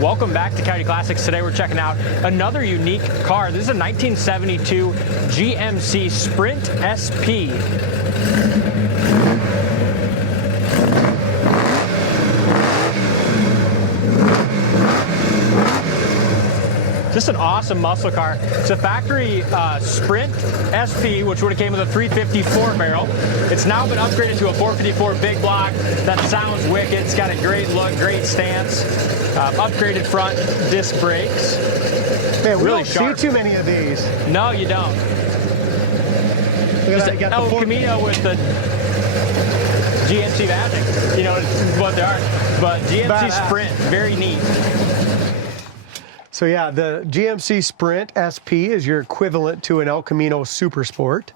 Welcome back to Coyote Classics. Today we're checking out another unique car. This is a 1972 GMC Sprint SP. Just an awesome muscle car. It's a factory Sprint SP, which would have came with a 354 barrel. It's now been upgraded to a 454 big block. That sounds wicked. It's got a great look, great stance. Upgraded front disc brakes. Man, we really don't sharp. see too many of these. No, you don't. Look Just at that, El Camino with the GMC magic. You know what they are. But GMC Badass. Sprint, very neat. So yeah, the GMC Sprint SP is your equivalent to an El Camino Super Sport,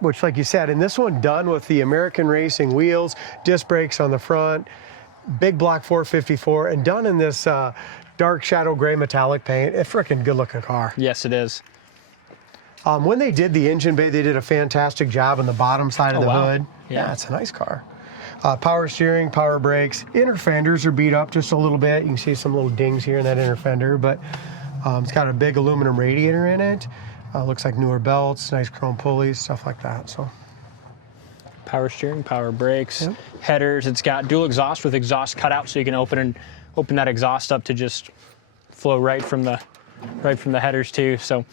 which, like you said, and this one done with the American Racing wheels, disc brakes on the front, big block 454, and done in this dark shadow gray metallic paint. A freaking good looking car. Yes, it is. When they did the engine bay, they did a fantastic job on the bottom side of the wow. hood. Yeah. It's a nice car. Power steering, power brakes. Inner fenders are beat up just a little bit. You can see some little dings here in that inner fender, but it's got a big aluminum radiator in it. Looks like newer belts, nice chrome pulleys, stuff like that. So, Power steering, power brakes, Yep. headers. It's got dual exhaust with exhaust cutout, so you can open that exhaust up to just flow right from the headers too. So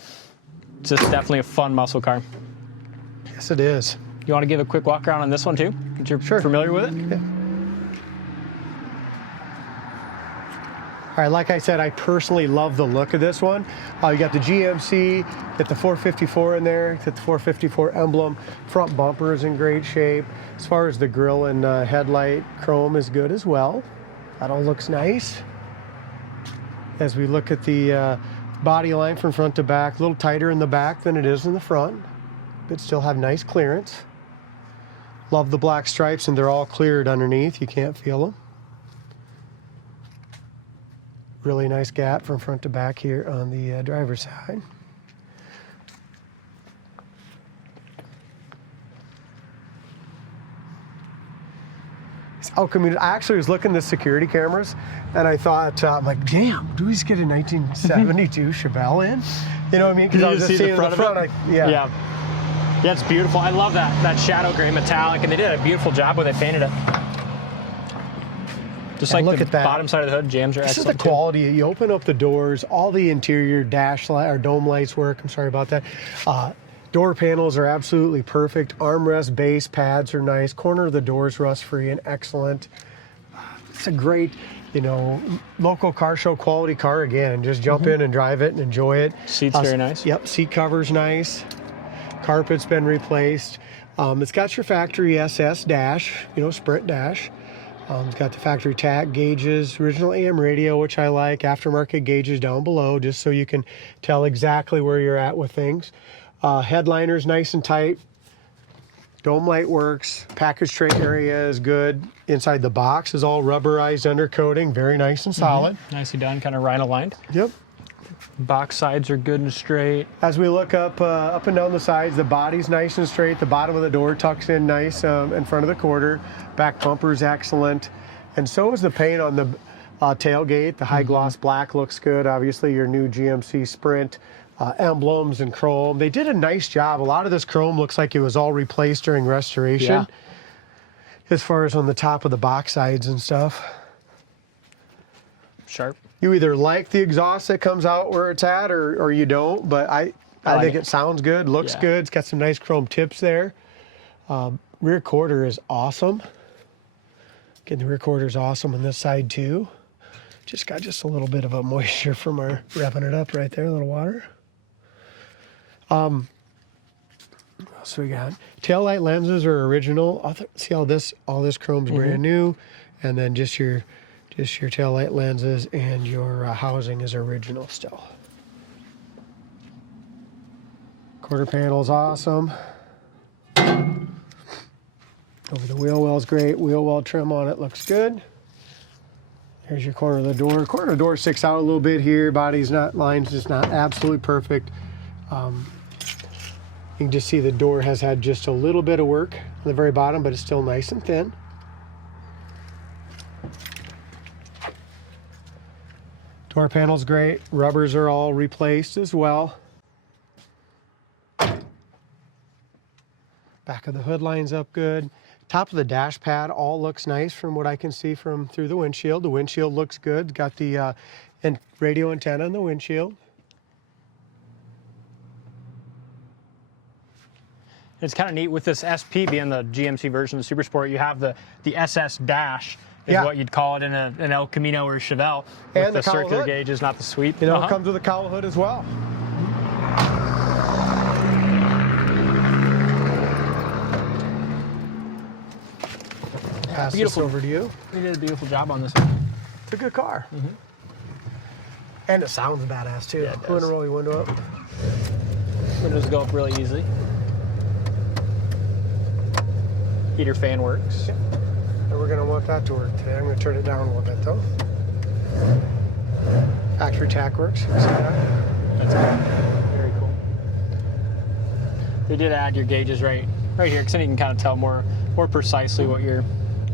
it's just definitely a fun muscle car. yes, it is. You want to give a quick walk around on this one too? That you're Sure. familiar with it? Yeah. All right, like I said, I personally love the look of this one. You got the GMC, get the 454 in there, get the 454 emblem. Front bumper is in great shape. As far as the grille and headlight chrome is good as well. That all looks nice. As we look at the body line from front to back, a little tighter in the back than it is in the front, but still have nice clearance. Love the black stripes, and they're all cleared underneath. You can't feel them. Really nice gap from front to back here on the driver's side. I actually was looking at the security cameras, and I thought, I'm like, damn, do we just get a 1972 Chevelle in? You know what I mean? Because I was just seeing the front. Yeah, it's beautiful. I love that shadow gray metallic, and they did a beautiful job when they painted it. Just like look the at that. bottom side of the hood, jams are This is excellent the too. quality. You open up the doors, all the interior dash light or dome lights work. I'm sorry about that. Door panels are absolutely perfect. Armrest base pads are nice. Corner of the doors rust-free and excellent. It's a great, local car show quality car again. Just jump in and drive it and enjoy it. Seats very nice. Yep, seat cover's nice. Carpet's been replaced. It's got your factory SS dash, Sprint dash. It's got the factory tack gauges, original AM radio, which I like, aftermarket gauges down below, just so you can tell exactly where you're at with things. Headliner's nice and tight. Dome light works. Package tray area is good. Inside the box is all rubberized undercoating, very nice and solid. Nicely done, kind of rhino lined. Yep. Box sides are good and straight. As we look up and down the sides, the body's nice and straight. The bottom of the door tucks in nice in front of the quarter. Back bumper's excellent. And so is the paint on the tailgate. The high gloss black looks good. Obviously, your new GMC Sprint emblems and chrome. They did a nice job. A lot of this chrome looks like it was all replaced during restoration. Yeah. As far as on the top of the box sides and stuff. Sharp. You either like the exhaust that comes out where it's at or you don't, but I like think it. it sounds good, looks Yeah. good. It's got some nice chrome tips there. Rear quarter is awesome. Again, the rear quarter is awesome on this side too. Just got a little bit of a moisture from our revving it up right there, a little water. What else we got? Taillight lenses are original. See all this chrome's brand new, and then just your taillight lenses and your housing is original still. Quarter panel is awesome. Over the wheel well's great. Wheel well trim on it looks good. Here's your corner of the door. Corner of the door sticks out a little bit here. Body's not, line's just not absolutely perfect. You can just see the door has had just a little bit of work on the very bottom, but it's still nice and thin. Door panel's great. Rubbers are all replaced as well. Back of the hood lines up good. Top of the dash pad all looks nice from what I can see from through the windshield. The windshield looks good. Got the radio antenna in the windshield. It's kind of neat with this SP being the GMC version of the Super Sport. You have the SS dash is what you'd call it in an El Camino or a Chevelle. With And the COWL circular hood. gauges, not the sweep. You know, it comes with a COWL hood as well. Pass this over to you. You did a beautiful job on this one. It's a good car. And it sounds badass too. Yeah, it I'm gonna does. roll your window up. Windows go up really easily. Heater fan works. And we're gonna want that to work today. I'm gonna turn it down a little bit though. Factory tack works. You can see that. That's cool. Very cool. They did add your gauges right here, because then you can kind of tell more precisely what you're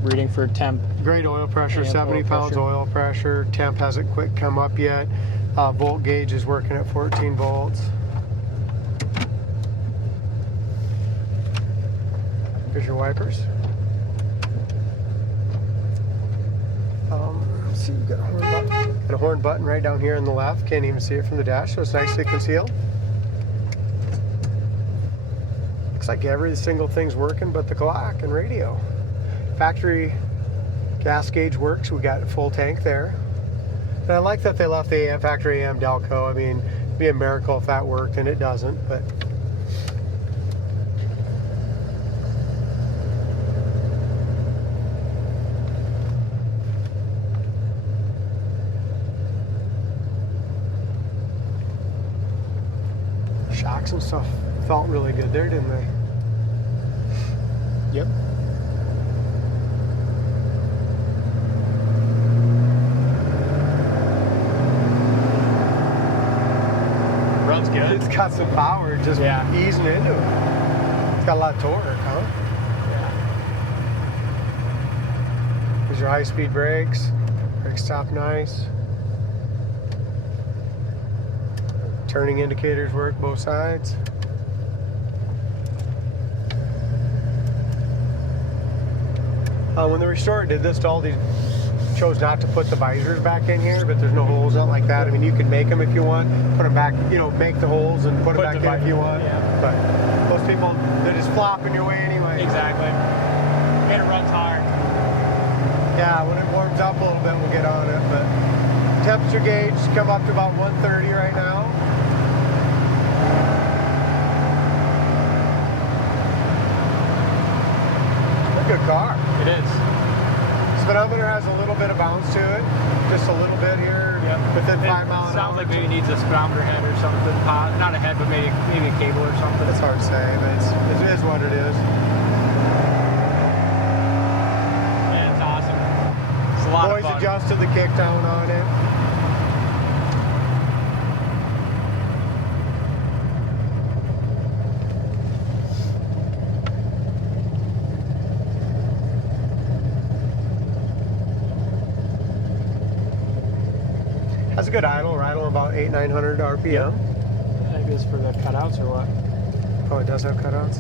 reading for temp. Great oil pressure, And 70 oil pounds pressure. oil pressure. Temp hasn't quite come up yet. Volt gauge is working at 14 volts. Here's your wipers. Let's see, we've got a horn button. Got a horn button right down here on the left. Can't even see it from the dash, so it's nicely concealed. Looks like every single thing's working but the clock and radio. Factory gas gauge works. We got a full tank there. And I like that they left the AM, factory AM Delco. I mean, it'd be a miracle if that worked, and it doesn't, but. Shocks and stuff felt really good there, didn't they? Yep. Runs good. It's got some power just easing into it. It's got a lot of torque, huh? Yeah. Here's your high-speed brakes. Brakes stop nice. Turning indicators work both sides. When the restorer did this to all these, chose not to put the visors back in here, but there's no holes out like that. I mean, you can make them if you want, put them back, you know, make the holes and put them back in if you want. Yeah. But most people, they're just flopping your way anyway. Exactly. And it runs hard. Yeah, when it warms up a little bit, we'll get on it. But temperature gauge come up to about 130 right now. A good car. It is. Speedometer has a little bit of bounce to it, just a little bit here, within 5 miles an hour. Sounds like maybe it needs a speedometer head or something. Not a head, but maybe a cable or something. It's hard to say, but it is what it is. Yeah, it's awesome. It's a lot of Boys fun. adjusted the kickdown on it. Has a good idle. We're idling about 800-900 RPM. Yeah, I guess for the cutouts or what? Oh, it does have cutouts?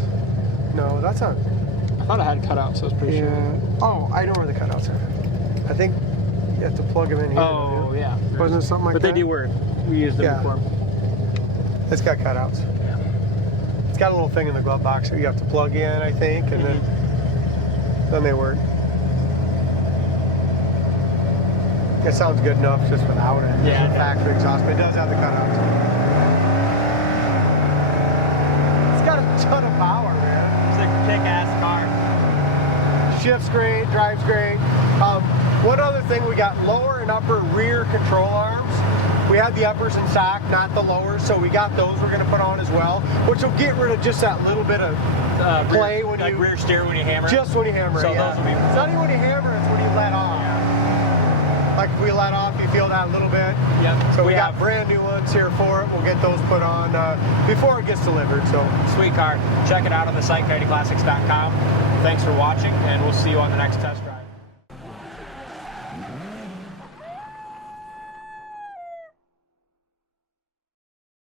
No, that's not. I thought it had cutouts, so I was pretty sure. Oh, I know where the cutouts are. I think you have to plug them in here. Oh, yeah. Wasn't it something like that? But they do work. We used them before. It's got cutouts. Yeah. It's got a little thing in the glove box that you have to plug in, I think, and then they work. It sounds good enough just without it. Yeah. It's a factory exhaust, but it does have the cutouts. It's got a ton of power, man. It's a kick-ass car. Shifts great, drives great. One other thing, we got lower and upper rear control arms. We had the uppers in stock, not the lowers, so we got those we're going to put on as well, which will get rid of just that little bit of play when you rear steer when you hammer. Just when you hammer. So it, those will be. It's not even when you hammer; it's when you let off. Like if we let off, you feel that a little bit. Yep. So we got brand new ones here for it. We'll get those put on before it gets delivered. So sweet car. Check it out on the site, coyoteclassics.com. Thanks for watching, and we'll see you on the next test drive.